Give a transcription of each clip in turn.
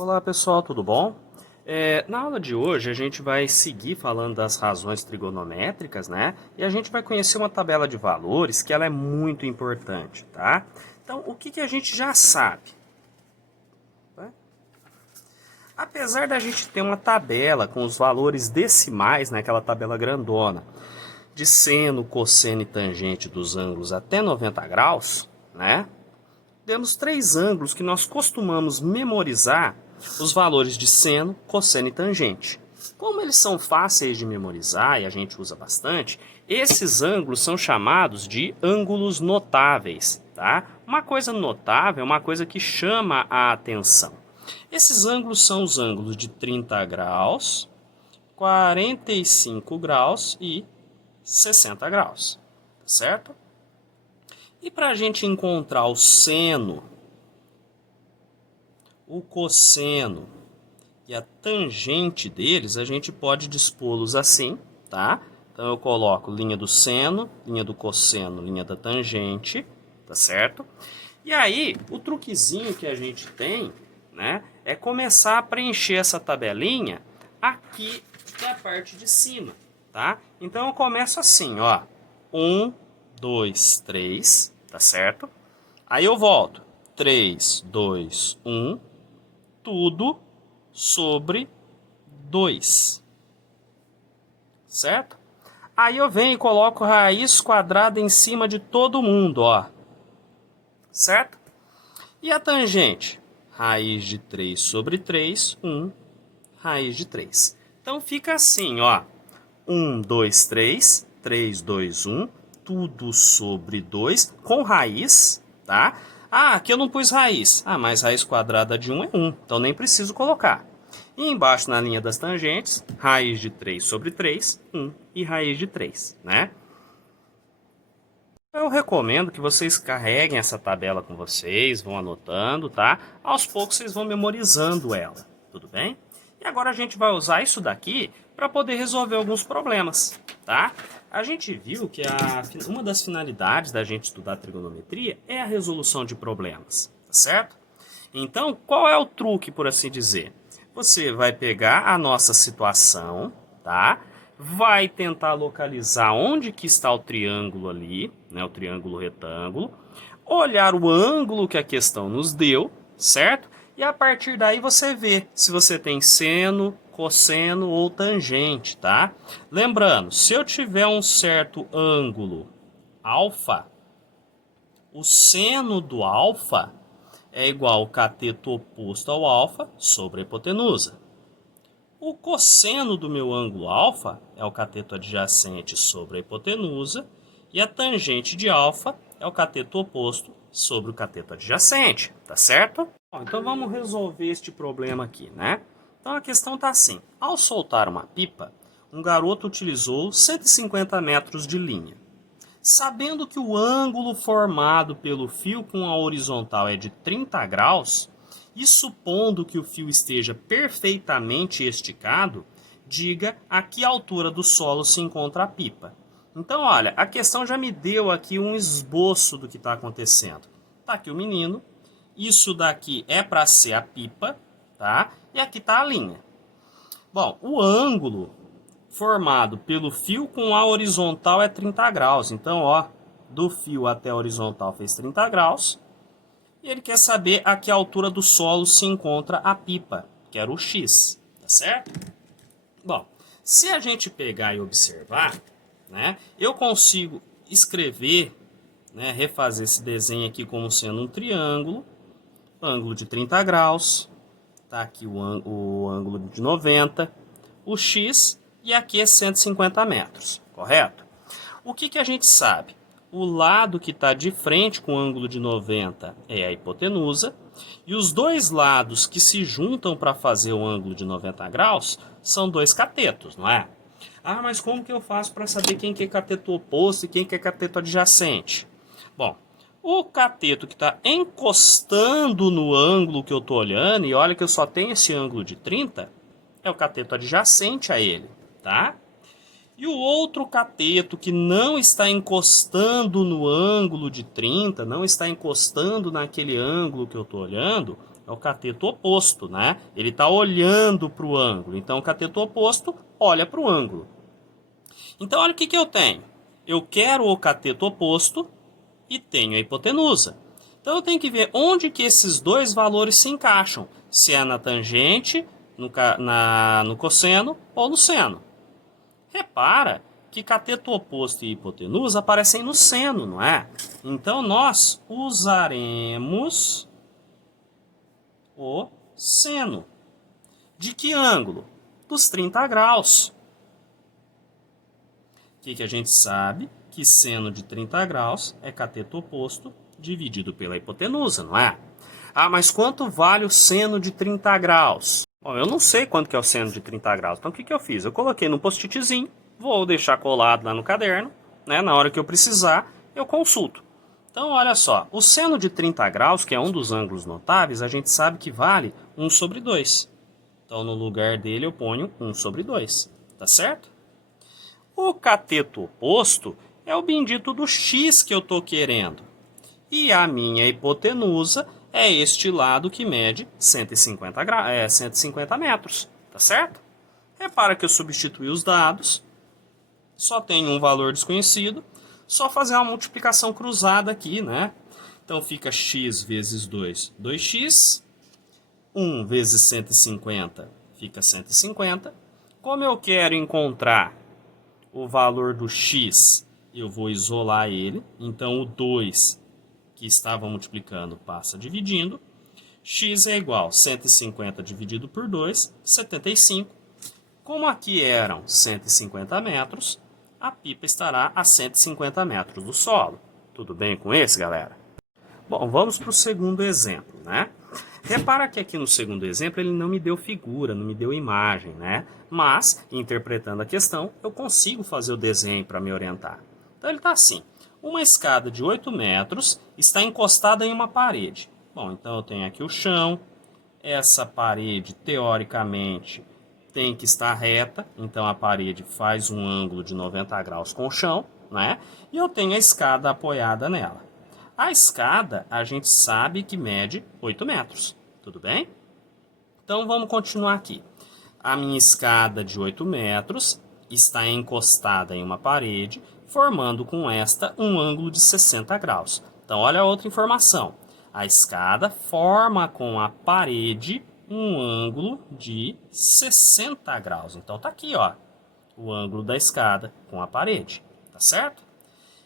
Olá pessoal, tudo bom? Na aula de hoje a gente vai seguir falando das razões trigonométricas, né? E a gente vai conhecer uma tabela de valores que ela é muito importante, tá? Então, o que a gente já sabe? Tá? Apesar da gente ter uma tabela com os valores decimais, né, aquela tabela grandona, de seno, cosseno e tangente dos ângulos até 90 graus, né? Temos três ângulos que nós costumamos memorizar os valores de seno, cosseno e tangente. Como eles são fáceis de memorizar e a gente usa bastante, esses ângulos são chamados de ângulos notáveis, tá? Uma coisa notável é uma coisa que chama a atenção. Esses ângulos são os ângulos de 30 graus, 45 graus e 60 graus, certo? E para a gente encontrar o seno, o cosseno e a tangente deles, a gente pode dispô-los assim, tá? Então eu coloco linha do seno, linha do cosseno, linha da tangente, tá certo? E aí, o truquezinho que a gente tem, né, é começar a preencher essa tabelinha aqui da parte de cima, tá? Então eu começo assim, ó, 1, 2, 3, tá certo? Aí eu volto, 3, 2, 1, tudo sobre 2, certo? Aí eu venho e coloco raiz quadrada em cima de todo mundo, ó, certo? E a tangente? Raiz de 3 sobre 3, 1, raiz de 3. Então fica assim, ó, 1, 2, 3, 3, 2, 1, tudo sobre 2, com raiz, tá? Ah, aqui eu não pus raiz. Ah, mas raiz quadrada de 1 é 1, então nem preciso colocar. E embaixo na linha das tangentes, raiz de 3 sobre 3, 1 e raiz de 3, né? Eu recomendo que vocês carreguem essa tabela com vocês, vão anotando, tá? Aos poucos vocês vão memorizando ela, tudo bem? E agora a gente vai usar isso daqui para poder resolver alguns problemas, tá? A gente viu que uma das finalidades da gente estudar trigonometria é a resolução de problemas, tá certo? Então, qual é o truque, por assim dizer? Você vai pegar a nossa situação, tá? Vai tentar localizar onde que está o triângulo ali, né, o triângulo retângulo, olhar o ângulo que a questão nos deu, certo? E a partir daí você vê se você tem seno, cosseno ou tangente, tá? Lembrando, se eu tiver um certo ângulo alfa, o seno do alfa é igual ao cateto oposto ao alfa sobre a hipotenusa. O cosseno do meu ângulo alfa é o cateto adjacente sobre a hipotenusa e a tangente de alfa é o cateto oposto sobre o cateto adjacente, tá certo? Bom, então vamos resolver este problema aqui, né? Então a questão está assim, ao soltar uma pipa, um garoto utilizou 150 metros de linha. Sabendo que o ângulo formado pelo fio com a horizontal é de 30 graus, e supondo que o fio esteja perfeitamente esticado, diga a que altura do solo se encontra a pipa. Então, olha, a questão já me deu aqui um esboço do que está acontecendo. Está aqui o menino, isso daqui é para ser a pipa, tá? E aqui está a linha. Bom, o ângulo formado pelo fio com a horizontal é 30 graus. Então, ó, do fio até a horizontal fez 30 graus. E ele quer saber a que altura do solo se encontra a pipa, que era o X, tá certo? Bom, se a gente pegar e observar, né, eu consigo escrever, né, refazer esse desenho aqui como sendo um triângulo, ângulo de 30 graus, tá aqui o ângulo de 90, o X, e aqui é 150 metros, correto? O que a gente sabe? O lado que está de frente com o ângulo de 90 é a hipotenusa, e os dois lados que se juntam para fazer o ângulo de 90 graus são dois catetos, não é? Ah, mas como que eu faço para saber quem que é cateto oposto e quem que é cateto adjacente? Bom, o cateto que está encostando no ângulo que eu estou olhando, e olha que eu só tenho esse ângulo de 30, é o cateto adjacente a ele, tá? E o outro cateto que não está encostando no ângulo de 30, não está encostando naquele ângulo que eu estou olhando, É o cateto oposto, né? Ele está olhando para o ângulo. Então, o cateto oposto olha para o ângulo. Então, olha o que eu tenho. Eu quero o cateto oposto e tenho a hipotenusa. Então, eu tenho que ver onde que esses dois valores se encaixam. Se é na tangente, no cosseno ou no seno. Repara que cateto oposto e hipotenusa aparecem no seno, não é? Então, nós usaremos o seno. De que ângulo? Dos 30 graus. O que a gente sabe? Que seno de 30 graus é cateto oposto dividido pela hipotenusa, não é? Ah, mas quanto vale o seno de 30 graus? Bom, eu não sei quanto que é o seno de 30 graus. Então, o que eu fiz? Eu coloquei no post-itzinho, vou deixar colado lá no caderno, né? Na hora que eu precisar, eu consulto. Então, olha só, o seno de 30 graus, que é um dos ângulos notáveis, a gente sabe que vale 1 sobre 2. Então, no lugar dele, eu ponho 1 sobre 2, tá certo? O cateto oposto é o bendito do x que eu estou querendo. E a minha hipotenusa é este lado que mede 150 metros, tá certo? Repara que eu substituí os dados, só tem um valor desconhecido, só fazer uma multiplicação cruzada aqui, né? Então fica x vezes 2, 2x, 1 vezes 150 fica 150. Como eu quero encontrar o valor do x, eu vou isolar ele, então o 2 que estava multiplicando passa dividindo. X é igual a 150 dividido por 2, 75. Como aqui eram 150 metros, a pipa estará a 150 metros do solo. Tudo bem com esse, galera? Bom, vamos para o segundo exemplo, né? Repara que aqui no segundo exemplo ele não me deu figura, não me deu imagem, né? Mas, interpretando a questão, eu consigo fazer o desenho para me orientar. Então ele está assim. Uma escada de 8 metros está encostada em uma parede. Bom, então eu tenho aqui o chão. Essa parede, teoricamente, tem que estar reta. Então a parede faz um ângulo de 90 graus com o chão, né? E eu tenho a escada apoiada nela. A escada, a gente sabe que mede 8 metros. Tudo bem? Então vamos continuar aqui. A minha escada de 8 metros está encostada em uma parede, formando com esta um ângulo de 60 graus. Então, olha a outra informação. A escada forma com a parede um ângulo de 60 graus. Então, está aqui, ó, o ângulo da escada com a parede. Tá certo?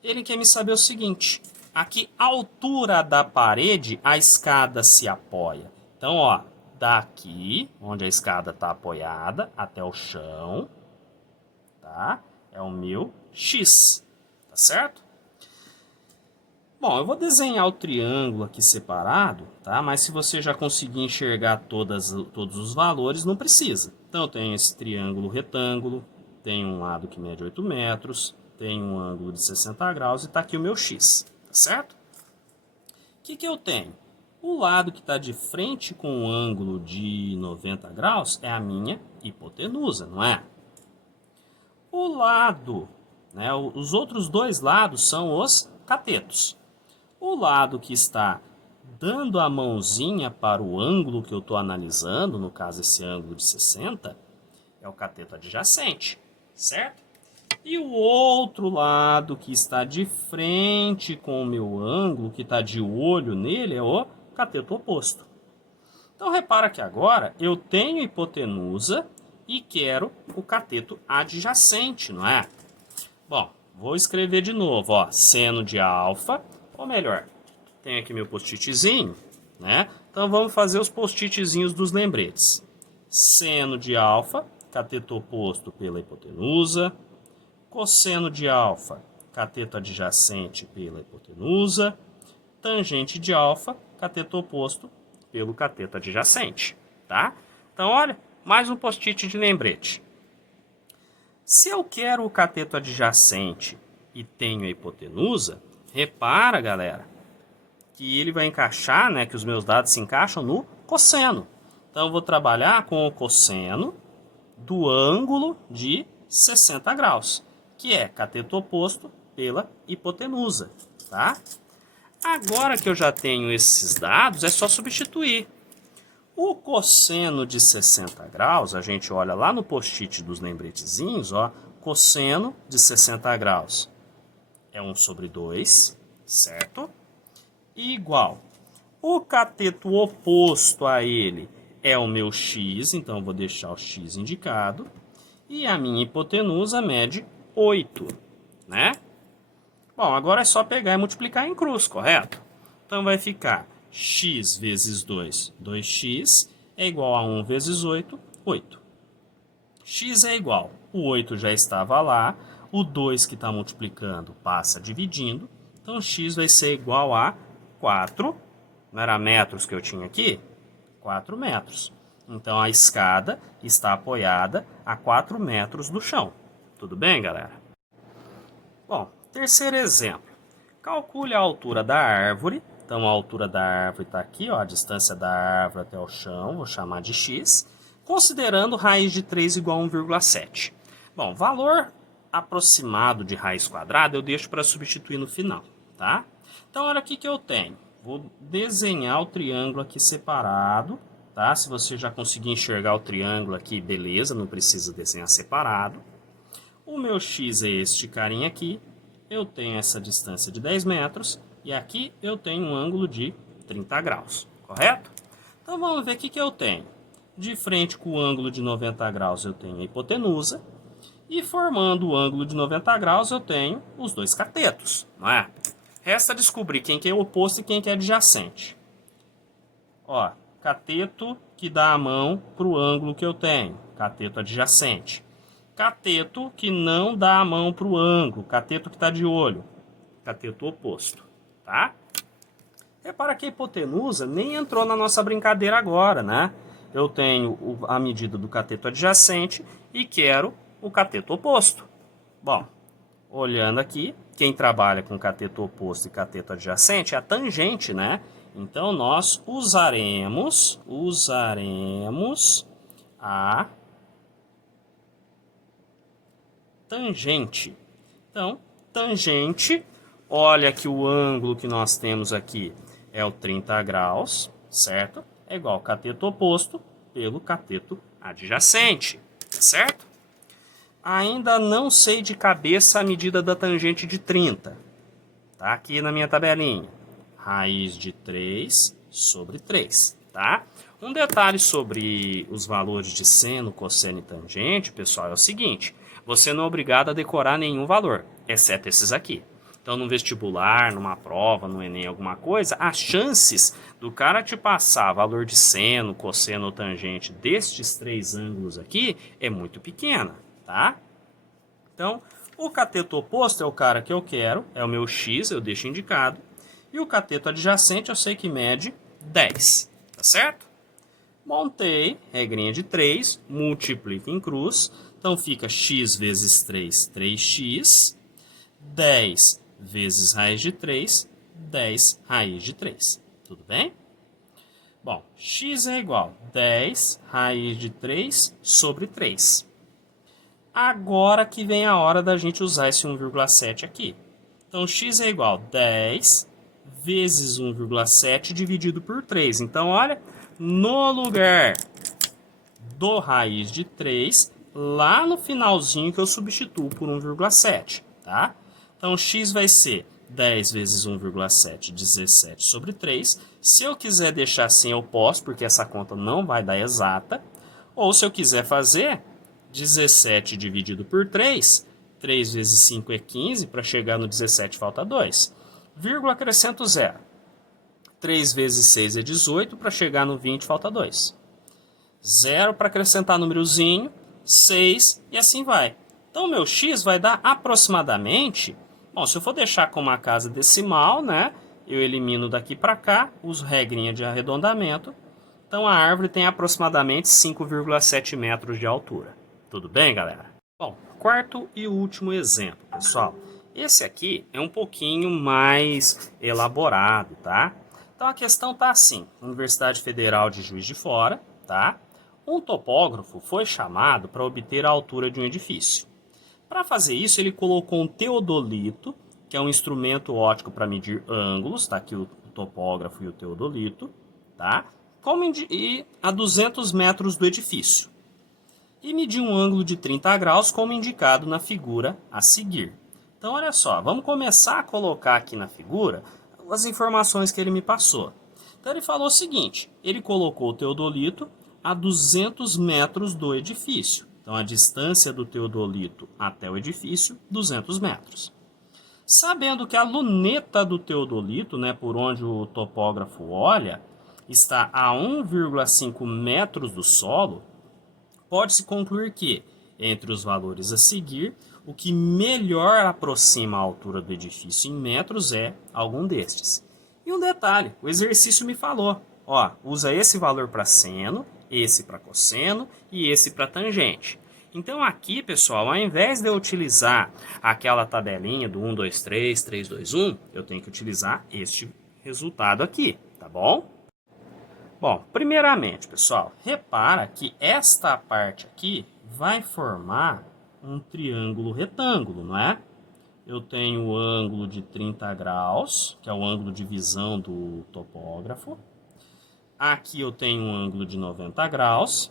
Ele quer me saber o seguinte. A que altura da parede a escada se apoia? Então, ó, daqui, onde a escada está apoiada, até o chão, tá? É o meu x, tá certo? Bom, eu vou desenhar o triângulo aqui separado, tá? Mas se você já conseguir enxergar todos os valores, não precisa. Então, eu tenho esse triângulo retângulo, tem um lado que mede 8 metros, tem um ângulo de 60 graus e tá aqui o meu x, tá certo? O que eu tenho? O lado que está de frente com um ângulo de 90 graus é a minha hipotenusa, não é? O lado, né, os outros dois lados são os catetos. O lado que está dando a mãozinha para o ângulo que eu estou analisando, no caso esse ângulo de 60, é o cateto adjacente, certo? E o outro lado que está de frente com o meu ângulo, que está de olho nele, é o cateto oposto. Então repara que agora eu tenho hipotenusa e quero o cateto adjacente, não é? Bom, vou escrever de novo, ó, seno de alfa, ou melhor, tem aqui meu post-itzinho, né? Então vamos fazer os post-itzinhos dos lembretes. Seno de alfa, cateto oposto pela hipotenusa. Cosseno de alfa, cateto adjacente pela hipotenusa. Tangente de alfa, cateto oposto pelo cateto adjacente, tá? Então, olha, mais um post-it de lembrete. Se eu quero o cateto adjacente e tenho a hipotenusa, repara, galera, que ele vai encaixar, né, que os meus dados se encaixam no cosseno. Então, eu vou trabalhar com o cosseno do ângulo de 60 graus, que é cateto oposto pela hipotenusa, tá? Agora que eu já tenho esses dados, é só substituir. O cosseno de 60 graus, a gente olha lá no post-it dos lembretezinhos, ó, cosseno de 60 graus é 1 sobre 2, certo? E igual. O cateto oposto a ele é o meu x, então eu vou deixar o x indicado. E a minha hipotenusa mede 8, né? Bom, agora é só pegar e multiplicar em cruz, correto? Então vai ficar x vezes 2, 2x, é igual a 1 vezes 8, 8. X é igual, o 8 já estava lá, o 2 que está multiplicando passa dividindo, então x vai ser igual a 4, não era metros que eu tinha aqui? 4 metros. Então a escada está apoiada a 4 metros do chão. Tudo bem, galera? Bom, terceiro exemplo. Calcule a altura da árvore. Então a altura da árvore está aqui, ó, a distância da árvore até o chão, vou chamar de x, considerando raiz de 3 igual a 1,7. Bom, valor aproximado de raiz quadrada eu deixo para substituir no final, tá? Então olha aqui que eu tenho. Vou desenhar o triângulo aqui separado, tá? Se você já conseguir enxergar o triângulo aqui, beleza, não precisa desenhar separado. O meu x é este carinha aqui, eu tenho essa distância de 10 metros, e aqui eu tenho um ângulo de 30 graus, correto? Então vamos ver o que eu tenho. De frente com o ângulo de 90 graus eu tenho a hipotenusa, e formando o ângulo de 90 graus eu tenho os dois catetos, não é? Resta descobrir quem que é o oposto e quem que é adjacente. Ó, cateto que dá a mão para o ângulo que eu tenho, cateto adjacente. Cateto que não dá a mão para o ângulo, cateto que está de olho, cateto oposto, tá? Repara que a hipotenusa nem entrou na nossa brincadeira agora, né? Eu tenho a medida do cateto adjacente e quero o cateto oposto. Bom, olhando aqui, quem trabalha com cateto oposto e cateto adjacente é a tangente, né? Então nós usaremos a tangente. Então, tangente, olha que o ângulo que nós temos aqui é o 30 graus, certo? É igual ao cateto oposto pelo cateto adjacente, certo? Ainda não sei de cabeça a medida da tangente de 30. Tá aqui na minha tabelinha. Raiz de 3 sobre 3, tá? Um detalhe sobre os valores de seno, cosseno e tangente, pessoal, é o seguinte. Você não é obrigado a decorar nenhum valor, exceto esses aqui. Então, no vestibular, numa prova, no Enem, alguma coisa, as chances do cara te passar valor de seno, cosseno ou tangente destes três ângulos aqui é muito pequena, tá? Então, o cateto oposto é o cara que eu quero, é o meu x, eu deixo indicado. E o cateto adjacente eu sei que mede 10, tá certo? Montei, regrinha de 3, multiplica em cruz. Então fica x vezes 3, 3x. 10 vezes raiz de 3, 10 raiz de 3. Tudo bem? Bom, x é igual a 10 raiz de 3 sobre 3. Agora que vem a hora da gente usar esse 1,7 aqui. Então, x é igual a 10 vezes 1,7 dividido por 3. Então, olha, no lugar do raiz de 3, lá no finalzinho que eu substituo por 1,7, tá? Então, x vai ser 10 vezes 1,7, 17 sobre 3. Se eu quiser deixar assim, eu posso, porque essa conta não vai dar exata. Ou se eu quiser fazer 17 dividido por 3, 3 vezes 5 é 15, para chegar no 17 falta 2. Vírgula acrescento 0. 3 vezes 6 é 18, para chegar no 20 falta 2. 0 para acrescentar númerozinho, 6 e assim vai. Então o meu x vai dar aproximadamente, bom, se eu for deixar com uma casa decimal, né, eu elimino daqui para cá, uso regrinha de arredondamento. Então a árvore tem aproximadamente 5,7 metros de altura. Tudo bem, galera? Bom, quarto e último exemplo, pessoal. Esse aqui é um pouquinho mais elaborado, tá? Então a questão tá assim, Universidade Federal de Juiz de Fora, tá? Um topógrafo foi chamado para obter a altura de um edifício. Para fazer isso, ele colocou um teodolito, que é um instrumento óptico para medir ângulos, tá aqui o topógrafo e o teodolito, tá? e a 200 metros do edifício. E medir um ângulo de 30 graus, como indicado na figura a seguir. Então, olha só, vamos começar a colocar aqui na figura as informações que ele me passou. Então, ele falou o seguinte, ele colocou o teodolito a 200 metros do edifício. Então, a distância do teodolito até o edifício, 200 metros. Sabendo que a luneta do teodolito, né, por onde o topógrafo olha, está a 1,5 metros do solo, pode-se concluir que, entre os valores a seguir, o que melhor aproxima a altura do edifício em metros é algum destes. E um detalhe, o exercício me falou, ó, usa esse valor para seno, esse para cosseno e esse para tangente. Então aqui, pessoal, ao invés de eu utilizar aquela tabelinha do 1, 2, 3, 3, 2, 1, eu tenho que utilizar este resultado aqui, tá bom? Bom, primeiramente, pessoal, repara que esta parte aqui vai formar um triângulo retângulo, não é? Eu tenho o ângulo de 30 graus, que é o ângulo de visão do topógrafo. Aqui eu tenho um ângulo de 90 graus.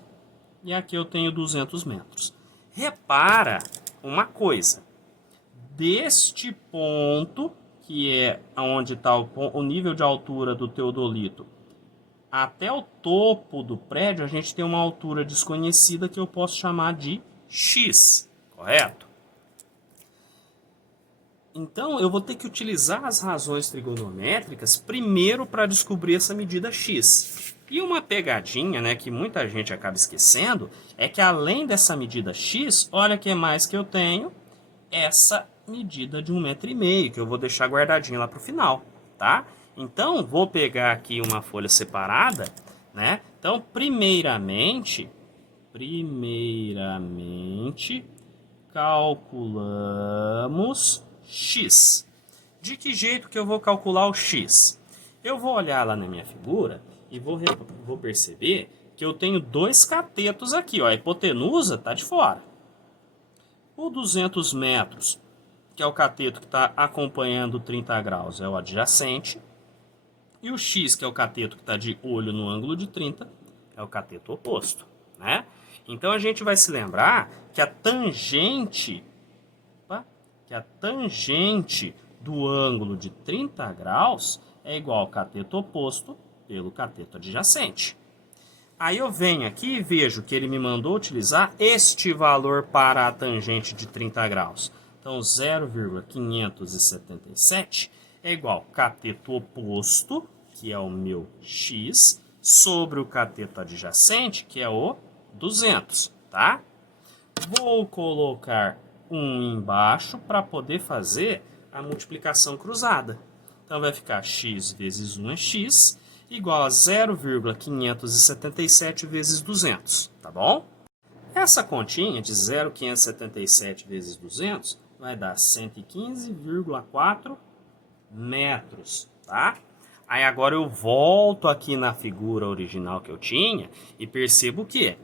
E aqui eu tenho 200 metros. Repara uma coisa. Deste ponto, que é onde está o nível de altura do teodolito, até o topo do prédio, a gente tem uma altura desconhecida que eu posso chamar de x, correto? Então, eu vou ter que utilizar as razões trigonométricas primeiro para descobrir essa medida x. E uma pegadinha, né, que muita gente acaba esquecendo, é que além dessa medida x, olha que mais que eu tenho, essa medida de 1,5 m, que eu vou deixar guardadinha lá para o final, tá? Então, vou pegar aqui uma folha separada, né? Então, primeiramente, calculamos x. De que jeito que eu vou calcular o x? Eu vou olhar lá na minha figura e vou perceber que eu tenho dois catetos aqui, ó. A hipotenusa está de fora. O 200 metros, que é o cateto que está acompanhando 30 graus, é o adjacente. E o x, que é o cateto que está de olho no ângulo de 30, é o cateto oposto, né? Então, a gente vai se lembrar que a tangente do ângulo de 30 graus é igual ao cateto oposto pelo cateto adjacente. Aí eu venho aqui e vejo que ele me mandou utilizar este valor para a tangente de 30 graus. Então, 0,577 é igual ao cateto oposto, que é o meu x, sobre o cateto adjacente, que é o 200, tá? Vou colocar 1 embaixo para poder fazer a multiplicação cruzada. Então, vai ficar x vezes 1 é x, igual a 0,577 vezes 200, tá bom? Essa continha de 0,577 vezes 200 vai dar 115,4 metros, tá? Aí agora eu volto aqui na figura original que eu tinha e percebo que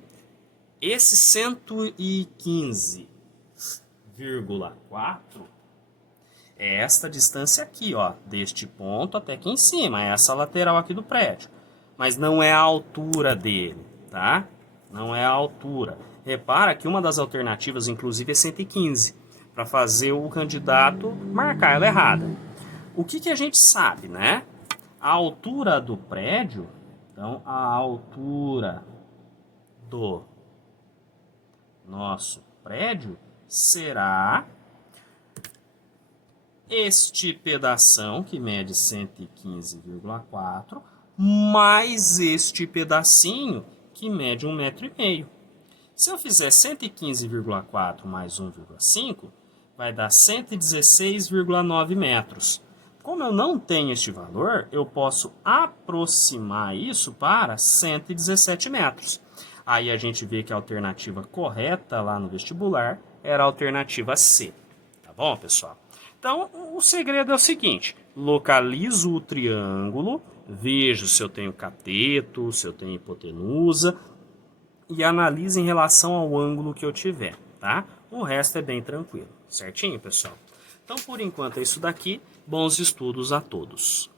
esse 115,4 é esta distância aqui, ó, deste ponto até aqui em cima, é essa lateral aqui do prédio. Mas não é a altura dele, tá? Não é a altura. Repara que uma das alternativas, inclusive, é 115, para fazer o candidato marcar ela errada. O que a gente sabe, né? A altura do prédio, então a altura do nosso prédio será este pedação, que mede 115,4, mais este pedacinho, que mede 1,5 m. Se eu fizer 115,4 mais 1,5, vai dar 116,9 metros. Como eu não tenho este valor, eu posso aproximar isso para 117 metros. Aí a gente vê que a alternativa correta lá no vestibular era a alternativa C. Tá bom, pessoal? Então, o segredo é o seguinte: localizo o triângulo, vejo se eu tenho cateto, se eu tenho hipotenusa e analiso em relação ao ângulo que eu tiver, tá? O resto é bem tranquilo, certinho, pessoal? Então, por enquanto é isso daqui. Bons estudos a todos.